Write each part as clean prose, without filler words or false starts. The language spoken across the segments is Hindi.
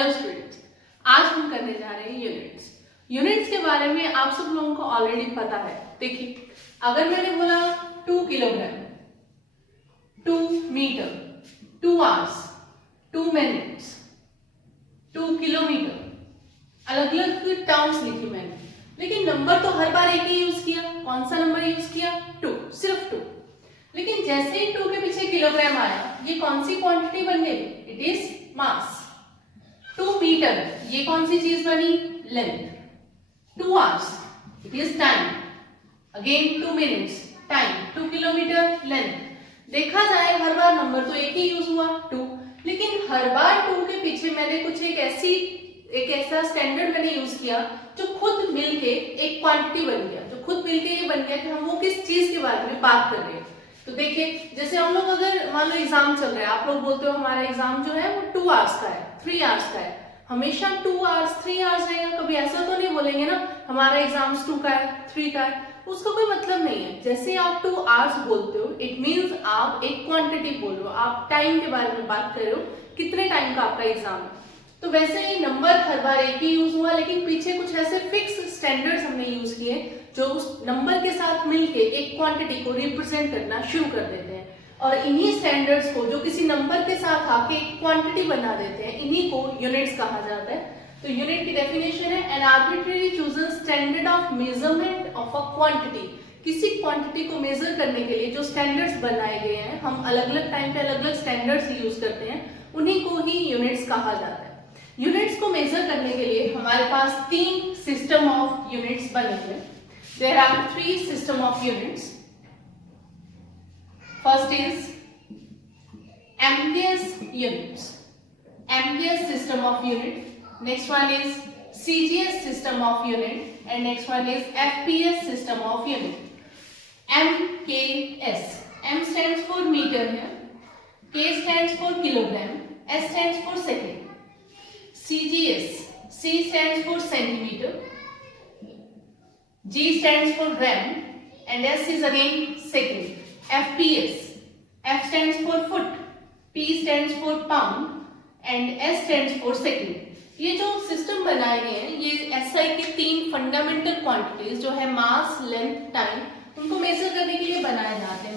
हेलो स्टूडेंट्स, आज हम करने जा रहे हैं यूनिट्स। यूनिट्स के बारे में आप सब लोगों को ऑलरेडी पता है। देखिए, अगर मैंने बोला 2 kilogram, 2 metre, 2 hours, 2 minutes, 2 kilometre, अलग अलग टर्म्स लिखी मैंने, लेकिन नंबर तो हर बार एक ही यूज किया। कौन सा नंबर यूज किया? 2, सिर्फ 2। लेकिन जैसे ही 2 के पीछे किलोग्राम आया, ये कौन सी क्वांटिटी बन गई? It is mass. 2 मीटर, ये कौन सी चीज बनी? Length. 2 hours, it is time. Again 2 minutes, time. 2 kilometre, length. देखा जाए हर बार नंबर तो एक ही यूज हुआ 2, लेकिन हर बार 2 के पीछे मैंने कुछ एक ऐसा स्टैंडर्ड मैंने यूज किया जो खुद मिलके एक क्वांटिटी बन गया, जो खुद मिलके ये बन गया कि हम वो किस चीज के बारे में बात कर रहे हैं। तो देखिए, जैसे हम लोग अगर मान लो एग्जाम चल रहा है, आप लोग बोलते हो हमारा एग्जाम जो है वो 2 आवर्स का है, 3 आवर्स का है। हमेशा 2 आवर्स 3 आवर्स रहेगा? कभी ऐसा तो नहीं बोलेंगे ना हमारा एग्जाम 2 का है, 3 का है। उसका कोई मतलब नहीं है। जैसे आप 2 आवर्स बोलते हो, इट मीन्स आप एक क्वांटिटी बोल रहे हो, आप टाइम के बारे में बात कर रहे हो, कितने टाइम का आपका एग्जाम है। तो वैसे ही नंबर हर बार एक ही यूज हुआ, लेकिन पीछे कुछ ऐसे फिक्स स्टैंडर्ड्स हमने यूज किए जो उस नंबर के साथ मिलके एक क्वांटिटी को रिप्रेजेंट करना शुरू कर देते हैं। और इन्हीं स्टैंडर्ड्स को जो किसी नंबर के साथ आके एक क्वांटिटी बना देते हैं, इन्हीं को यूनिट्स कहा जाता है। तो यूनिट की डेफिनेशन है an arbitrary chosen standard of measurement of a quantity. किसी क्वांटिटी को मेजर करने के लिए जो स्टैंडर्ड्स बनाए गए हैं, हम अलग अलग टाइम पे अलग अलग स्टैंडर्ड्स यूज करते हैं, उन्हीं को ही यूनिट्स कहा जाता है। यूनिट्स को मेजर करने के लिए हमारे पास 3 सिस्टम ऑफ यूनिट्स बने हुए हैं। There are 3 system of units. First is MKS units, MKS system of unit. Next one is CGS system of unit, and next one is FPS system of unit. MKS, M stands for meter here, K stands for kilogram, S stands for second. CGS, C stands for centimeter, G stands for gram, and S is again second. FPS, F stands for foot, P stands for pound, and S stands for second. ये जो सिस्टम बनाए गए हैं, ये SI के 3 फंडामेंटल क्वांटिटीज जो है मास, लेंथ, टाइम, उनको मेजर करने के लिए बनाए जाते हैं।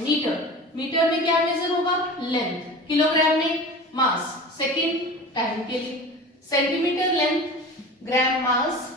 मीटर में क्या मेजर होगा? लेंथ। किलोग्राम में मास, सेकेंड टाइम के लिए। सेंटीमीटर लेंथ, ग्राम मास,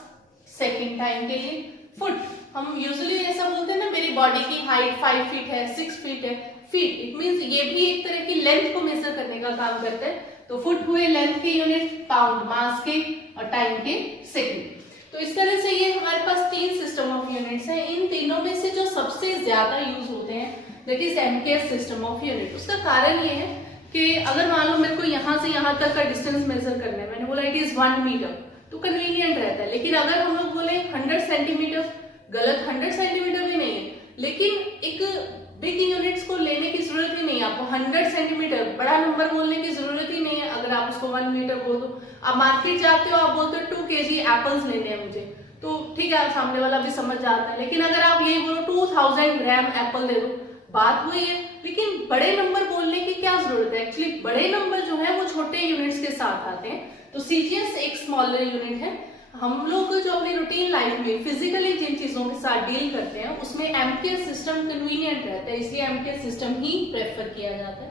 सेकेंड टाइम के लिए। फुट, हम यूजुअली ऐसा बोलते हैं ना, मेरी बॉडी की हाइट 5 फीट है, 6 फीट है। फीट, इट मींस ये भी एक तरह की लेंथ को मेजर करने का काम करते हैं। तो फुट हुए लेंथ के यूनिट, पाउंड मास के, और टाइम के सेकेंड। तो इस तरह से ये हमारे पास 3 सिस्टम ऑफ यूनिट्स हैं। इन तीनों में से जो सबसे ज्यादा यूज होते हैं that is MKS system of unit. उसका कारण ये है कि अगर मान लो मेरे को यहाँ से यहाँ तक का डिस्टेंस मेजर करना है, मैंने बोला इट इज 1 मीटर, तो कन्वीनियंट रहता है। लेकिन अगर हम लोग बोले 100 सेंटीमीटर, गलत, 100 सेंटीमीटर भी नहीं है, लेकिन एक बिग यूनिट्स को लेने की जरूरत ही नहीं है आपको। 100 सेंटीमीटर बड़ा नंबर बोलने की जरूरत ही नहीं है। अगर आप उसको 1 मीटर बोल दो, आप मार्केट जाते हो, आप बोलते हो 2 kg एप्पल्स लेने हैं मुझे, तो ठीक है, सामने वाला भी समझ जाता है। लेकिन अगर आप यही बोलो 2000 ग्राम एप्पल दे दो, बात हुई है। लेकिन बड़े नंबर बोलने की क्या जरूरत है? एक्चुअली बड़े नंबर जो है वो छोटे यूनिट्स के साथ आते हैं। तो CGS एक स्मॉलर यूनिट है। हम लोग जो अपनी रूटीन लाइफ में फिजिकली जिन चीजों के साथ डील करते हैं, उसमें MKS सिस्टम कन्वीनियंट रहता है, इसलिए MKS सिस्टम ही प्रेफर किया जाता है।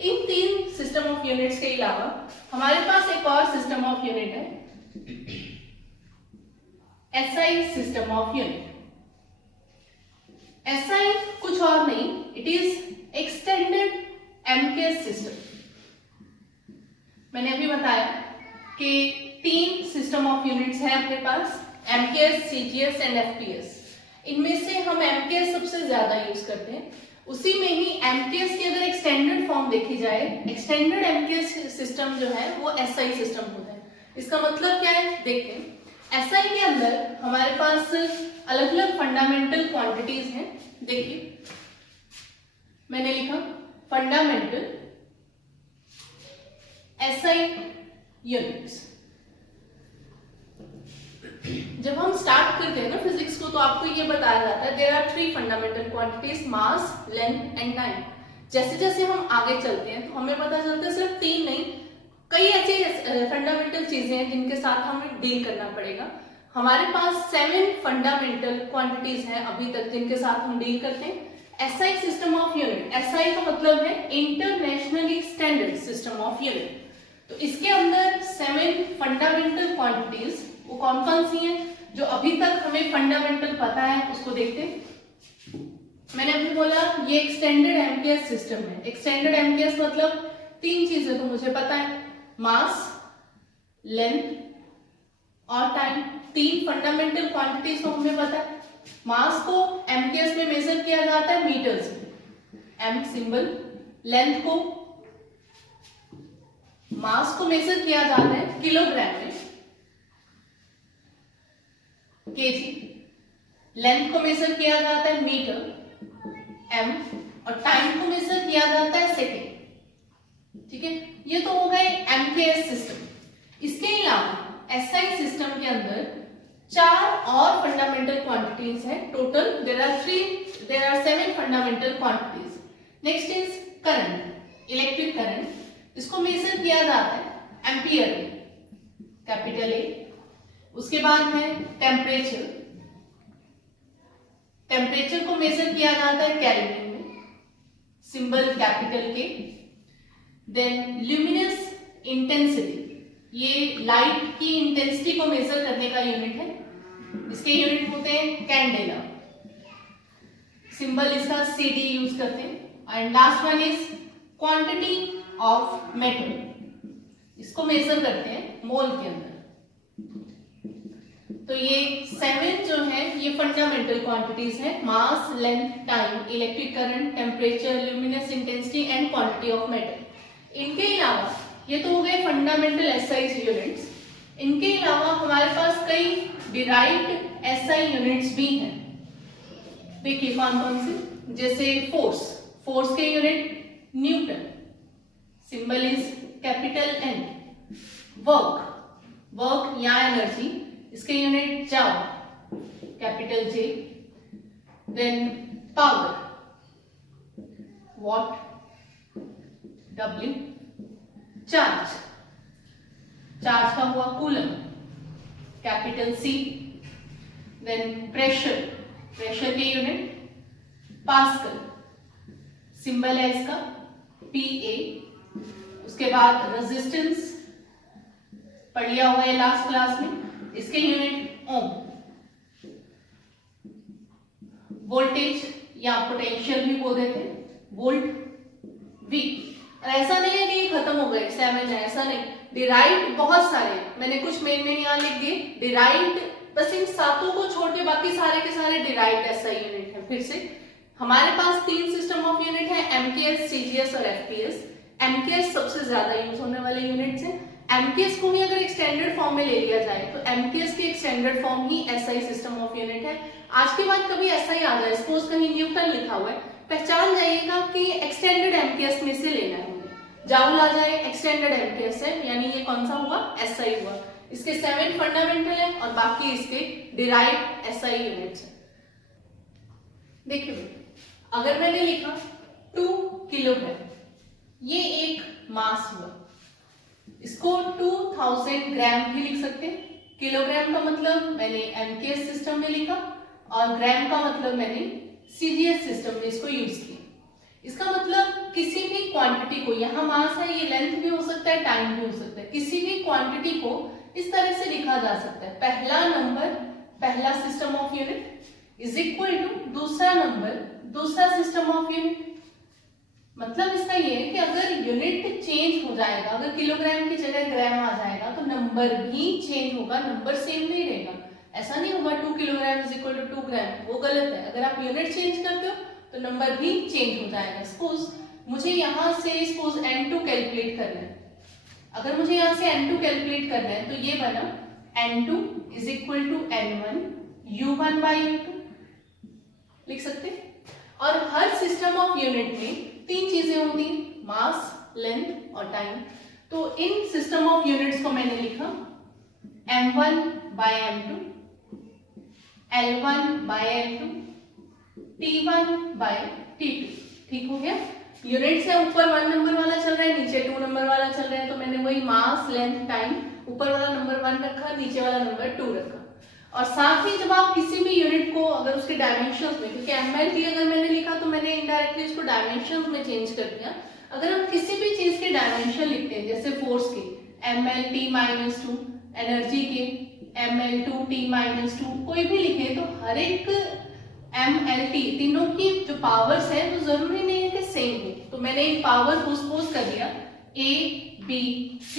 इन 3 सिस्टम ऑफ यूनिट्स के अलावा हमारे पास एक और सिस्टम ऑफ यूनिट है, SI system of unit. SI कुछ और नहीं, it is extended MKS system. मैंने अभी बताया कि 3 सिस्टम ऑफ यूनिट्स हैं अपने पास, MKS, CGS एंड FPS। इनमें से हम MKS सबसे ज्यादा यूज करते हैं। उसी में ही MKS की अगर एक्सटेंडेड फॉर्म देखी जाए, एक्सटेंडेड MKS सिस्टम जो है वो SI सिस्टम होता है। इसका मतलब क्या है देखते हैं। SI के अंदर हमारे पास अलग अलग फंडामेंटल क्वांटिटीज हैं। देखिए, मैंने लिखा फंडामेंटल SI यूनिट्स। जब हम स्टार्ट करते हैं ना फिजिक्स को, तो आपको ये बताया जाता है there are 3 fundamental quantities, mass, length and time. जैसे जैसे हम आगे चलते हैं तो हमें पता चलता है सिर्फ 3 नहीं, कई ऐसी फंडामेंटल चीजें हैं जिनके साथ हमें डील करना पड़ेगा। हमारे पास 7 फंडामेंटल क्वांटिटीज हैं अभी तक जिनके साथ हम डील करते हैं। SI system of unit, SI का मतलब है internationally standard system of unit. तो इसके अंदर 7 फंडामेंटल क्वांटिटीज वो कौन कौन सी हैं जो अभी तक हमें फंडामेंटल पता है उसको देखते हैं। मैंने अभी बोला ये एक्सटेंडेड एमपीएस सिस्टम है। एक्सटेंडेड एमपीएस मतलब 3 चीजें तो मुझे पता है, मास, लेंथ और टाइम। 3 फंडामेंटल क्वांटिटीज तो हमें पता है। मास को एमपीएस में मेजर किया जाता है मीटर्स में, एम सिंबल। लेंथ को, मास को मेजर किया जाता है किलोग्राम में, केजी। लेंथ को मेजर किया जाता है मीटर, एम। और टाइम को मेजर किया जाता है सेकेंड। ठीक है, ये तो हो गए एमकेएस सिस्टम। इसके अलावा एसआई सिस्टम के अंदर 4 और फंडामेंटल क्वांटिटीज है। Total there are 7 fundamental quantities. Next is current, electric current. इसको मेजर किया जाता है एम्पियर में, कैपिटल ए। उसके बाद है टेम्परेचर, टेम्परेचर को मेजर किया जाता है केल्विन में, सिंबल कैपिटल के। देन ल्यूमिनस इंटेंसिटी, ये लाइट की इंटेंसिटी को मेजर करने का यूनिट है। इसके यूनिट होते हैं कैंडेला, सिंबल इसका सीडी यूज करते हैं। And last one is quantity of metal, इसको मेजर करते हैं मोल के अंदर। तो ये 7 जो है ये फंडामेंटल क्वांटिटीज है, mass, length, time, electric current, temperature, luminous intensity and quantity of metal. इनके अलावा ये तो हो गए फंडामेंटल एसआई यूनिट्स। इनके अलावा हमारे पास कई डिराइव्ड एसआई यूनिट्स भी हैं। देखिए कौन कौन से, जैसे फोर्स, फोर्स के unit newton, symbol is capital N. Work, work या एनर्जी, इसके unit joule, capital J. Then power, watt, W. Charge, charge का हुआ coulomb, capital C. Then pressure, pressure के यूनिट पास्कल, सिंबल है इसका पीए। उसके बाद रेजिस्टेंस पढ़ लिया हुआ है लास्ट क्लास में, इसके यूनिट ओम। वोल्टेज या पोटेंशियल भी बोल देते हैं, वोल्ट, वी। ऐसा नहीं है कि ये खत्म हो गए 7 है, ऐसा नहीं। डिराइव्ड बहुत सारे, मैंने कुछ मेन यहाँ लिख दिए डिराइव्ड, बस इन 7 को छोड़ के बाकी सारे के सारे डिराइव्ड एसआई यूनिट है। फिर से हमारे पास 3 सिस्टम ऑफ यूनिट है, एमकेएस, सीजीएस और एफपीएस। एमकेएस सबसे ज्यादा यूज होने वाले यूनिट्स हैं। एमकेएस को ही अगर एक स्टैंडर्ड फॉर्म में ले लिया जाए तो एमकेएस की एक standard form he SI system of unit है। आज के बाद कभी एसआई आ जाए, सपोज कहीं न्यूटन लिखा हुआ है, पहचान जाइएगा कि एक्सटेंडेड एमकेएस में से लेना है। जाउल आ जाए, एक्सटेंडेड एमकेएस है, यानी ये कौन सा हुआ, एसआई हुआ। इसके 7 फंडामेंटल है और बाकी इसके डिराइव्ड एसआई यूनिट्स है। देखिए अगर मैंने लिखा 2 किलोग्राम, ये एक मास हुआ, इसको 2000 ग्राम भी लिख सकते हैं। किलोग्राम का मतलब मैंने एमकेएस सिस्टम में लिखा और ग्राम का मतलब मैंने सीजीएस सिस्टम में इसको यूज किया। इसका मतलब किसी भी क्वांटिटी को, यहाँ मास है, ये लेंथ भी हो सकता है, टाइम भी हो सकता है, किसी भी क्वांटिटी को इस तरह से लिखा जा सकता है। पहला नंबर पहला system of unit is equal to दूसरा नंबर दूसरा सिस्टम ऑफ यूनिट। मतलब इसका ये है कि अगर यूनिट चेंज हो जाएगा, अगर किलोग्राम की जगह ग्राम आ जाएगा तो नंबर भी चेंज होगा, नंबर सेम नहीं रहेगा। ऐसा नहीं होगा 2 किलोग्राम इज इक्वल टू 2 ग्राम, वो गलत है। अगर आप यूनिट चेंज करते हो तो नंबर भी चेंज हो जाएगा। सपोज मुझे यहाँ से सपोज n2 कैलकुलेट करना है, अगर मुझे यहाँ से n2 कैलकुलेट करना है तो ये बना n2 is equal to n1 u1 by u2 लिख सकते हैं। और हर सिस्टम ऑफ यूनिट में 3 चीजें होती हैं, मास, लेंथ और टाइम। तो इन सिस्टम ऑफ यूनिट्स को मैंने लिखा m1 by m2, L1 by L2, T1 by T2। ठीक हो गया। यूनिट से ऊपर 1 नंबर वाला चल रहा है, नीचे 2 नंबर वाला चल रहा है, तो मैंने वही मास लेंथ टाइम ऊपर वाला नंबर 1 रखा, नीचे वाला नंबर 2 रखा। और साथ ही जब आप किसी भी यूनिट को अगर उसके डायमेंशंस में, क्योंकि ml अगर मैंने लिखा तो मैंने इनडायरेक्टली इसको डायमेंशंस में चेंज कर दिया। अगर हम किसी भी चीज के डायमेंशन लिखते हैं, जैसे फोर्स के mlt-2, एनर्जी के ml2t-2, कोई भी लिखे तो हर एक mlt तीनों की जो पावर्स है वो जरूरी नहीं है कि सेम हो। तो मैंने इन पावर को सपोज कर दिया a b c,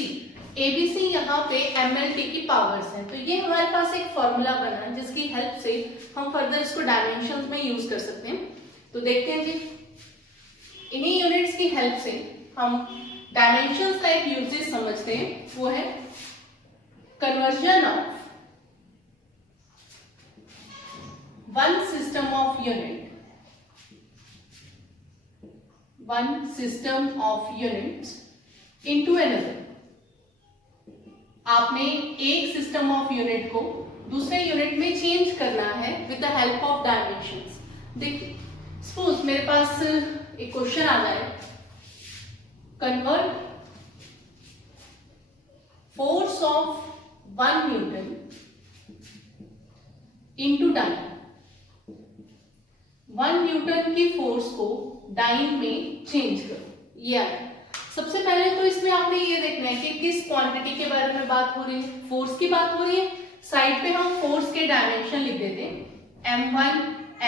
ABC यहाँ पे mlt की पावर्स हैं। तो ये हमारे पास एक फॉर्मूला बना जिसकी हेल्प से हम फर्दर इसको डायमेंशंस में यूज कर सकते हैं। तो देखते हैं जी, इन्हीं यूनिट्स की हेल्प से हम डायमेंशंस का एक यूजेस समझते हैं, वो है conversion of one system of units into another। आपने एक सिस्टम ऑफ यूनिट को दूसरे यूनिट में चेंज करना है with the help of dimensions. देखिए सपोज मेरे पास एक क्वेश्चन आ जाए, convert force of 1 newton into dyne. 1 newton की फोर्स को डाइन में चेंज करो। ये आया। सबसे पहले तो इसमें आपने ये देखना है कि किस क्वांटिटी के बारे में बात हो रही है, फोर्स की बात हो रही है। साइड पे हम फोर्स के डायमेंशन लिख देते हैं m1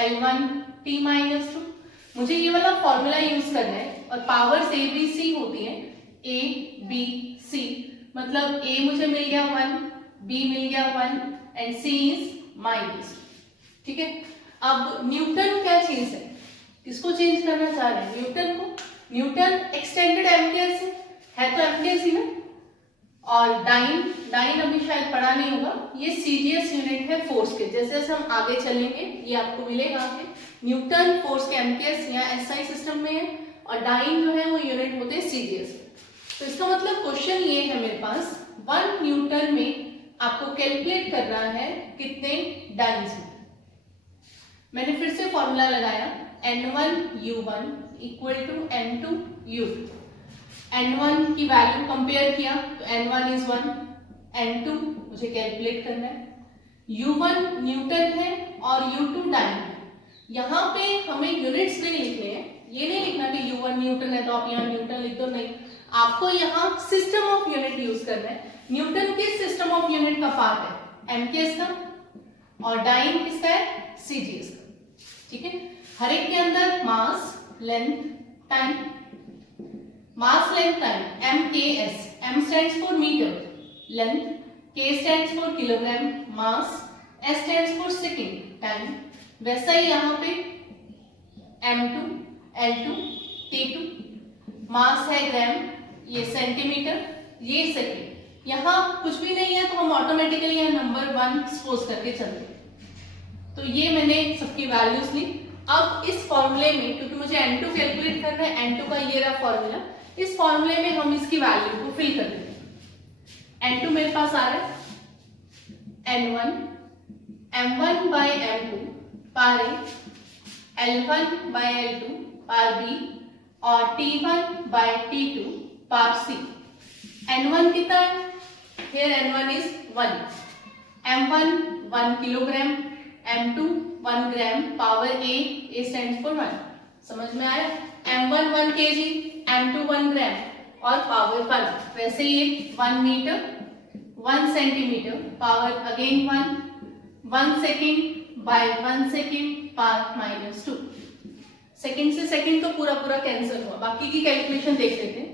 l1 t-2। मुझे ये वाला फॉर्मूला यूज करना है और पावर्स a b c होती है a b c, मतलब a मुझे मिल गया 1, b मिल गया 1 एंड c इज माइनस। ठीक है, अब न्यूटन क्या चीज है, किसको चेंज करना चाह रहे हैं, न्यूटन को। न्यूटन एक्सटेंडेड एम्पियर से है तो एम्पियर ही ना, और डाइन अभी शायद पढ़ा नहीं होगा, ये सीजीएस यूनिट है फोर्स के। जैसे जैसे हम आगे चलेंगे ये आपको मिलेगा कि न्यूटन फोर्स के एम्पियर्स या एसआई सिस्टम में है और डाइन जो है वो यूनिट होते हैं सीजीएस में। तो इसका मतलब क्वेश्चन ये है मेरे पास 1 न्यूटन में आपको कैलकुलेट करना है कितने डाइन्स होते हैं। मैंने फिर से फॉर्मूला लगाया n1u1 equal to n2u2। n1 की वैल्यू कंपेयर किया तो n1 इज 1, n2 मुझे कैलकुलेट करना है। u1 न्यूटन है और u2 डाइन है। यहाँ पे हमें यूनिट्स नहीं लिखने हैं, ये नहीं लिखना कि u1 न्यूटन है तो आप यहाँ न्यूटन लिख दो, नहीं, आपको यहाँ सिस्टम ऑफ यूनिट यूज करना है। न्यूटन किस सिस्टम ऑफ यूनिट का पार्ट है, एमकेएस का, और डाइन किसका है, सीजीएस का। ठीक है, हर एक के अंदर मास length time, mass length time MKS, M stands for meter, length, K stands for kilogram, mass, S stands for second, time। वैसा ही यहाँ पे M2, L2, T2, मास है ग्राम, ये सेंटीमीटर, ये सेकेंड। यहाँ कुछ भी नहीं है तो हम ऑटोमेटिकली यहाँ नंबर 1 सपोज करके चलते हैं। तो ये मैंने सबकी वैल्यूज ली। अब इस फॉर्मूले में, क्योंकि मुझे n2 कैलकुलेट करना है, n2 का ये रहा फॉर्मूला, इस फॉर्मूले में हम इसकी वैल्यू को फिल कर देते हैं। n2 मेरे पास आ रहा है n1 m1 by m2 par a, l1 by l2 par b और t1 by t2 par c। n1 कितना है, here n1 is 1, m1 1 kilogram, m2 1 gram, power a stands for 1। समझ में आया, m1 1 kg, m2 1 ग्राम और पावर 1। वैसे ये 1 metre 1 centimetre, power again 1 second by 1 second power -2। Second से सेकेंड तो पूरा पूरा कैंसिल हुआ, बाकी की कैलकुलेशन देख लेते हैं।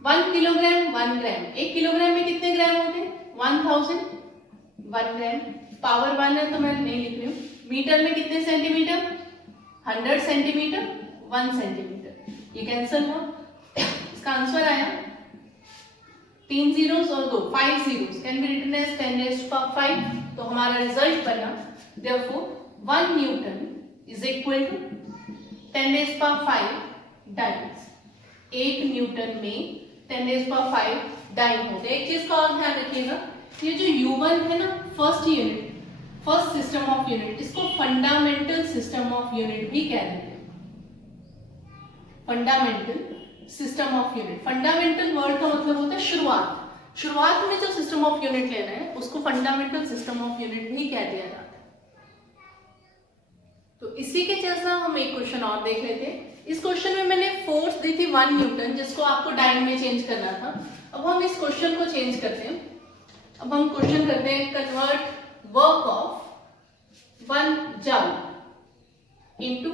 1 किलोग्राम 1 ग्राम, 1 किलोग्राम में कितने ग्राम होते हैं, 1000, 1 ग्राम, पावर 1 है तो मैं नहीं लिख रही हूँ। मीटर में कितने सेंटीमीटर, 100 सेंटीमीटर, 1 सेंटीमीटर, ये कैंसिल हुआ। इसका आंसर आया 3 zeros और 2, 5 zeros can be written as 10⁵। तो हमारा रिजल्ट बना therefore 1 न्यूटन is equal to 10⁵ dynes. 1 newton में 10⁵ डाइन होते हैं। एक चीज का और ध्यान रखिएगा, ये जो U1 है ना, first unit, first system of unit, इसको फंडामेंटल सिस्टम ऑफ यूनिट भी कह देते हैं। Fundamental system of unit. Fundamental word का मतलब होता है शुरुआत। शुरुआत में जो सिस्टम ऑफ यूनिट लेना है उसको फंडामेंटल सिस्टम ऑफ यूनिट भी कह दिया जाता है। तो इसी के जैसा हम एक क्वेश्चन और देख लेते हैं। इस क्वेश्चन में मैंने फोर्स दी थी 1 न्यूटन, जिसको आपको डाइन में चेंज करना था। अब हम इस क्वेश्चन को चेंज करते हैं। अब हम क्वेश्चन करते हैं convert work of 1 joule into,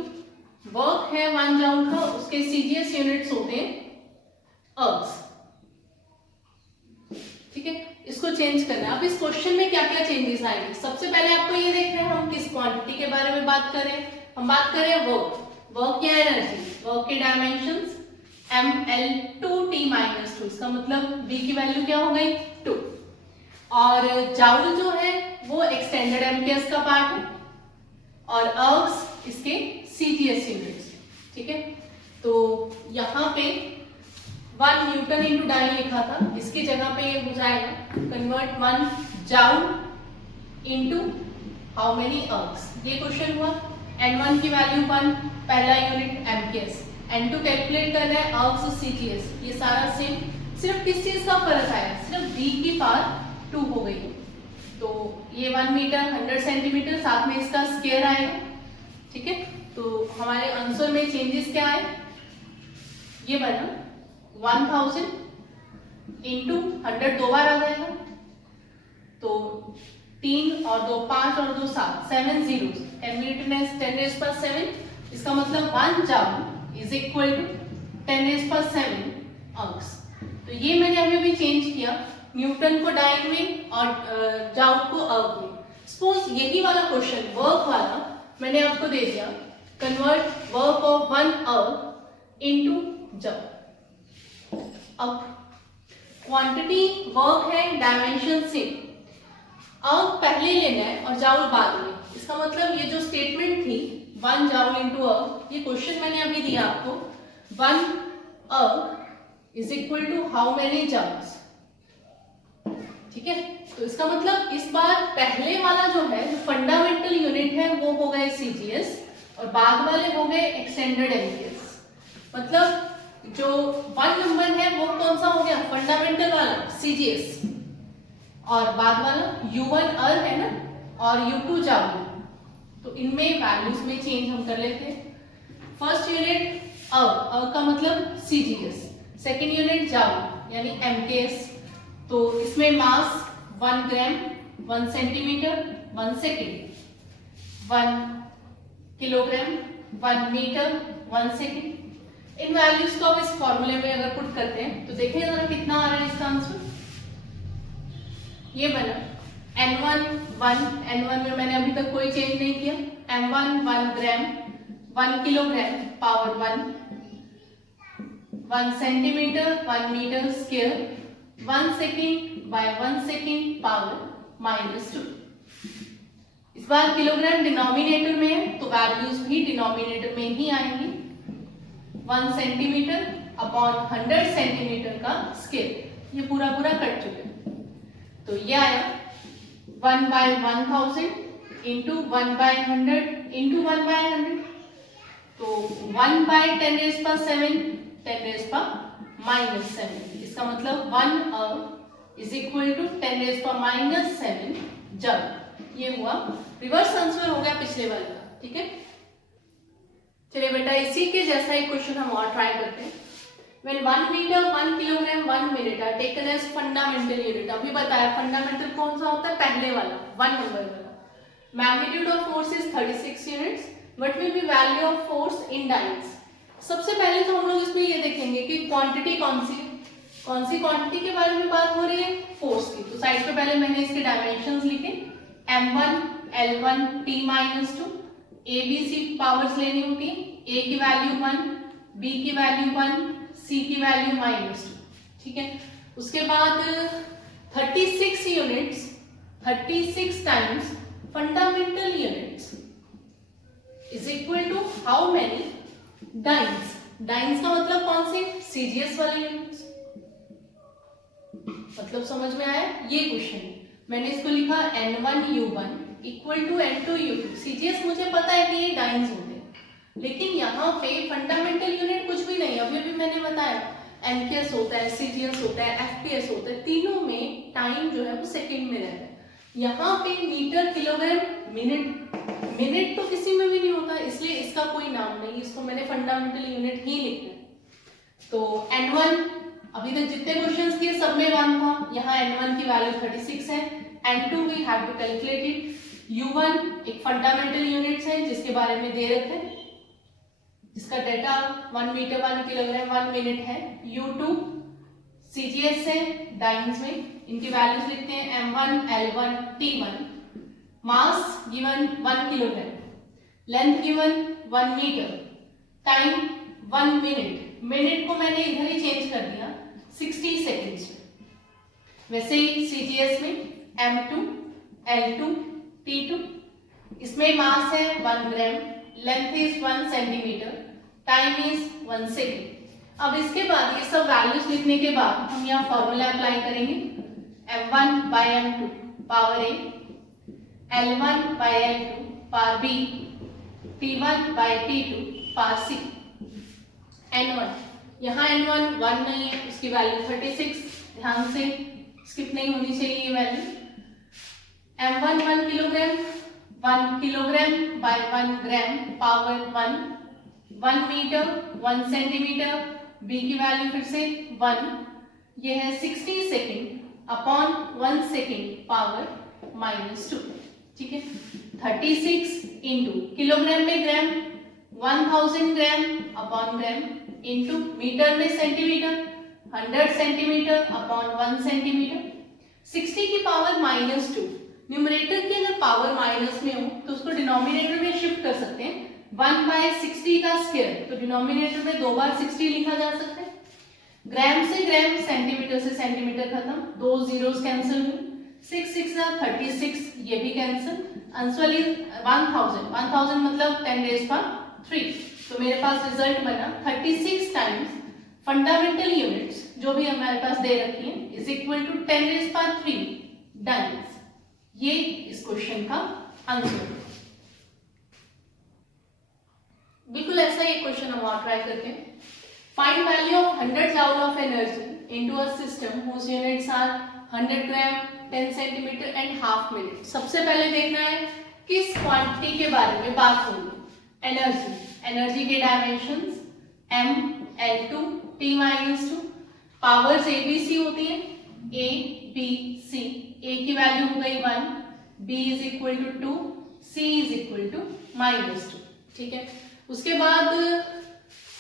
work है 1 जूल का, उसके सीजीएस यूनिट्स होते हैं अर्ग्स। ठीक है, इसको चेंज करना है। अब इस क्वेश्चन में क्या क्या चेंजेस आएंगे, सबसे पहले आपको ये देखना है हम किस क्वांटिटी के बारे में बात कर रहे हैं। हम बात कर रहे हैं वर्क या एनर्जी। वर्क के डायमेंशंस ml2t-2, इसका मतलब v की वैल्यू क्या हो गई 2। और जाउल जो है वो एक्सटेंडेड एमकेएस का पार्ट है और अर्ग्स इसके सीजीएस यूनिट्स। ठीक है, तो यहाँ पे 1 न्यूटन इंटू डाइन लिखा था, इसकी जगह पे ये हो जाएगा convert 1 joule into how many ergs. ये क्वेश्चन हुआ। n1 की वैल्यू 1, पहला यूनिट एमकेएस। n2 कैलकुलेट करना है अर्ग्स और सीजीएस। ये सारा सेम, सिर्फ किस चीज का फर्क आया, सिर्फ v की पावर 2 हो गई। तो ये 1 मीटर 100 सेंटीमीटर, साथ में इसका स्क्वायर आएगा। ठीक है, तो हमारे आंसर में चेंजेस क्या आए, ये बना 1000 इंटू 100 दो बार आ जाएगा, तो 3 और 2 5 और 2 7, 7 zeros, 10 न्यूटन 10 raised पर 7। इसका मतलब 1 joule is equal to 10 raised पर 7 अर्ग्स। तो ये मैंने अभी अभी चेंज किया, न्यूटन को डाइन में और जूल को अर्ग में। सपोज यही वाला क्वेश्चन वर्क वाला मैंने आपको दे दिया, कन्वर्ट वर्क ऑफ 1 अर्ग इनटू जूल। अब क्वांटिटी वर्क है, डायमेंशन से अर्ग पहले लेना है और जूल बाद में। इसका मतलब ये जो स्टेटमेंट थी 1 जूल इनटू अर्ग, ये क्वेश्चन मैंने अभी दिया आपको, 1 erg is equal to how many joules. ठीक है, तो इसका मतलब इस बार पहले वाला जो है जो फंडामेंटल यूनिट है वो हो गए सीजीएस और बाद वाले हो गए एक्सटेंडेड एमकेएस। मतलब जो 1 नंबर है वो कौन सा हो गया, फंडामेंटल वाला सीजीएस, और बाद वाला U1 अर्ग है ना और U2 जूल। तो इनमें वैल्यूज में चेंज हम कर लेते हैं। फर्स्ट यूनिट अर्ग का मतलब सीजीएस, सेकेंड यूनिट जूल यानी एमकेएस। तो इसमें mass 1 gram 1 centimetre 1 second, 1 kilogram 1 metre 1 second. इन वैल्यूज को अब इस फॉर्मूले में अगर पुट करते हैं तो देखिए जरा कितना आ रहा है इसका आंसर। ये बना n1 में मैंने अभी तक कोई चेंज नहीं किया, m1 1 gram 1 kilogram power 1 centimetre 1 metre square 1 second by 1 second power -2। इस बार किलोग्राम डिनोमिनेटर में है तो वैल्यूज भी डिनोमिनेटर में ही आएंगी। 1 सेंटीमीटर अपॉन 100 सेंटीमीटर का स्क्वायर, ये पूरा कट चुके हैं। तो ये आया 1 by 1000 into 1 by 100 into 1 by 100, तो 1 by 10 raised पर 7 10 raised पर -7। इसका मतलब 1 erg is equal to 10 raised पर -7 जूल। ये हुआ रिवर्स आंसर हो गया पिछले वाले का। ठीक है, चलिए बेटा इसी के जैसा एक क्वेश्चन हम और ट्राई करते हैं। When 1 meter 1 kilogram 1 minute are taken as fundamental unit, अभी बताया फंडामेंटल कौन सा होता है, पहले वाला 1 नंबर वाला। Magnitude of force is 36 units. What will be value of force in dynes? सबसे पहले तो हम लोग इसमें ये देखेंगे कि क्वांटिटी कौन सी क्वांटिटी के बारे में बात हो रही है, फोर्स की। तो साइड पे पहले मैंने इसके डायमेंशंस लिखे, m1 l1 t-2, a b c powers लेनी होती है, a की वैल्यू 1, b की वैल्यू 1, C की वैल्यू -2। ठीक है, उसके बाद 36 units, 36 times fundamental units is equal to how many dynes. Dynes का मतलब कौन से, सीजीएस वाले यूनिट्स। मतलब समझ में आया ये क्वेश्चन। मैंने इसको लिखा n1 u1 equal to n2 u2। CGS मुझे पता है कि ये डाइन्स होते हैं, लेकिन यहाँ पे फंडामेंटल यूनिट कुछ भी नहीं है। अभी अभी मैंने बताया एमकेएस होता है, सीजीएस होता है, एफपीएस होता है, तीनों में टाइम जो है वो सेकंड में रहता है। यहाँ पे मीटर, किलोग्राम, मिनट, मिनट तो किसी में भी नहीं होता, इसलिए इसका कोई नाम नहीं, इसको मैंने फंडामेंटल यूनिट ही लिखना है। तो N1 अभी तक जितने क्वेश्चंस किए सब में 1 था, यहाँ N1 की वैल्यू 36 है। N2 we have to calculate it. U1 एक फंडामेंटल यूनिट्स है जिसके बारे में दे रखे हैं, जिसका डेटा 1 मीटर, 1 किलोग्राम, 1 मिनट है। U2 CGS है डाइंस में, इनकी वैल्यूज लिखते हैं M1, L1, T1। Mass given 1 kilogram, length given 1 metre, time 1 minute, minute को मैंने इधर ही चेंज कर दिया 60 सेकेंड्स में। वैसे ही CGS में M2, L2, T2, इसमें मास है 1 gram, length is 1 centimetre, time is 1 second. अब इसके बाद ये सब वैल्यूज लिखने के बाद हम यहाँ फॉर्मूला अप्लाई करेंगे। M1 by M2 power A, L1 by L2 power B, T1 by T2 power C। N1, यहाँ N1 1 नहीं है, उसकी वैल्यू 36, ध्यान से स्किप नहीं होनी चाहिए ये value. M1 1 kilogram, 1 kilogram by 1 gram power 1, 1 metre, 1 centimetre, B की वैल्यू फिर से 1, ये है 60 सेकेंड अपॉन 1 सेकेंड पावर -2, ठीक है। 36 इंटू किलोग्राम में gram, 1000 gram upon gram, into metre में सेंटीमीटर, 100 सेंटीमीटर अपॉन 1 सेंटीमीटर। 60 की पावर -2, न्यूमरेटर की अगर पावर माइनस में हो तो उसको डिनोमिनेटर में शिफ्ट कर सकते हैं। 1/60 का स्क्वायर, तो डिनोमिनेटर में 2 बार 60 लिखा जा सकता है। ग्राम से ग्राम, सेंटीमीटर से सेंटीमीटर खत्म, 2 जीरोस कैंसिल हुए, 6 6 36, ये भी कैंसिल। आंसर इज 1000 मतलब 10⁻3। तो मेरे पास रिजल्ट बना 36 टाइम्स फंडामेंटल यूनिट्स जो भी हमारे पास दे रखी है इज इक्वल टू 10⁻3 डन। ये इस क्वेश्चन का आंसर। बिल्कुल ऐसा ही क्वेश्चन हम और ट्राई करते हैं। Find value of 100 joule of energy into a system whose units are 100 gram, 10 centimetre and half minute. सबसे पहले देखना है किस क्वांटिटी के बारे में बात होगी। एनर्जी, एनर्जी के dimensions m, L2, T-2, powers ABC होती है, A, B, C। A की वैल्यू हो गई 1, B is equal to 2, C is equal to -2, ठीक है। उसके बाद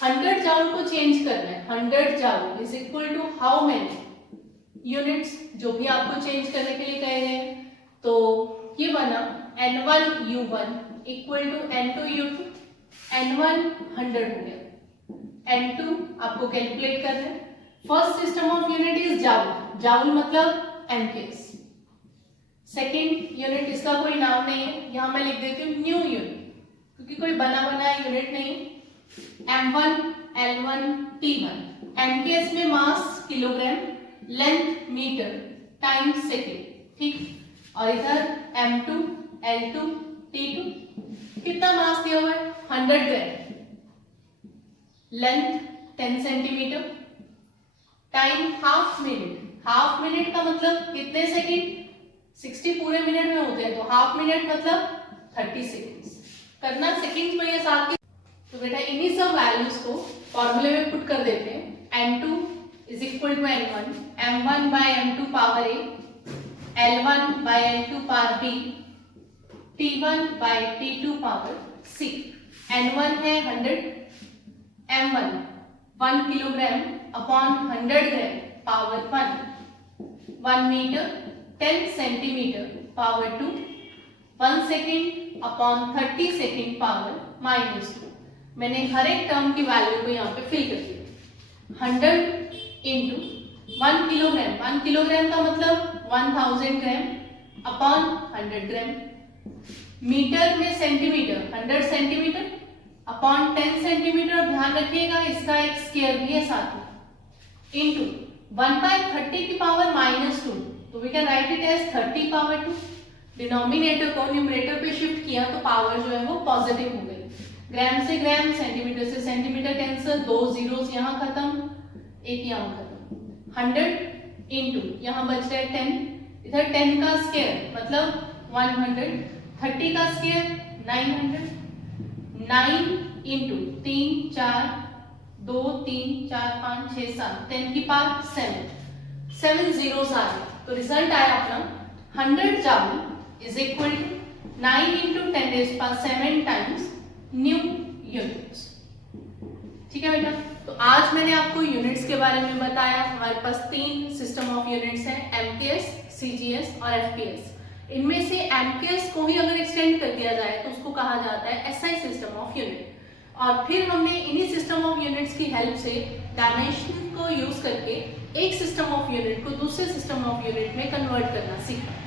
100 जूल को चेंज करना है। 100 joule is equal to how many units, जो भी आपको चेंज करने के लिए कहे गए हैं। तो ये बना N1U1 equal to N2U2। N1 100 हो गया, N2 आपको कैलकुलेट करना है। First system of unit is joule, joule मतलब एमकेएस। सेकेंड यूनिट, इसका कोई नाम नहीं है, यहां मैं लिख देती हूँ न्यू यूनिट, क्योंकि कोई बना बनाया यूनिट नहीं। M1, L1, T1। एमकेएस में mass kilogram, length metre, time second, ठीक। और इधर M2, L2, T2 कितना मास दिया हुआ है 100 gram, length 10 centimetre, time half minute. Half minute का मतलब कितने सेकंड, 60 पूरे मिनट में होते हैं, तो हाफ मिनट मतलब 30 सेकंड्स। करना सेकंड्स में ये साथ की। तो बेटा इन्हीं सब वैल्यूज को फॉर्मूले में पुट कर देते हैं। N2 is equal to N1, M1 by M2 power A, L1 by L2 power B, T1 by T2 power C। N1 है 100, M1 1 kilogram upon 100 gram power 1 metre, 10 centimetre power 2, 1 second upon 30 second power -2। मैंने हर एक टर्म की वैल्यू को यहाँ पे फिल कर दिया। 100 इंटू 1 किलोग्राम, 1 किलोग्राम का मतलब 1000 ग्राम अपॉन 100 ग्राम, मीटर में सेंटीमीटर 100 सेंटीमीटर अपॉन 10 सेंटीमीटर। ध्यान रखिएगा इसका एक स्क्वायर भी है साथ में, इंटू 1/30 की पावर -2, तो we can write it as 30 power 2। Denominator को न्यूमरेटर पे शिफ्ट किया तो पावर जो है वो पॉजिटिव हो गई। ग्राम से ग्राम, सेंटीमीटर से सेंटीमीटर कैंसिल, 2 जीरोस यहाँ खत्म, एक यहाँ खत्म। 100 इंटू यहाँ बच रहा है 10, इधर 10 का स्क्वायर मतलब 100, 30 का स्क्वायर 900, 9 इंटू 3 4 2 3 4 5 6 7, 10 की पावर 7 जीरोस आ गए। तो रिजल्ट आया अपना 100 joule is equal to 9 into 10 raise power 7 times new units. ठीक है बेटा, तो आज मैंने आपको यूनिट्स के बारे में बताया। हमारे पास 3 सिस्टम ऑफ यूनिट्स हैं, एमकेएस, सीजीएस और एफपीएस। इनमें से एमकेएस को ही अगर एक्सटेंड कर दिया जाए तो उसको कहा जाता है एसआई सिस्टम ऑफ यूनिट। और फिर हमने इन्हीं सिस्टम ऑफ यूनिट्स की हेल्प से डायमेंशन को यूज करके एक सिस्टम ऑफ यूनिट को दूसरे सिस्टम ऑफ यूनिट में कन्वर्ट करना सीखा।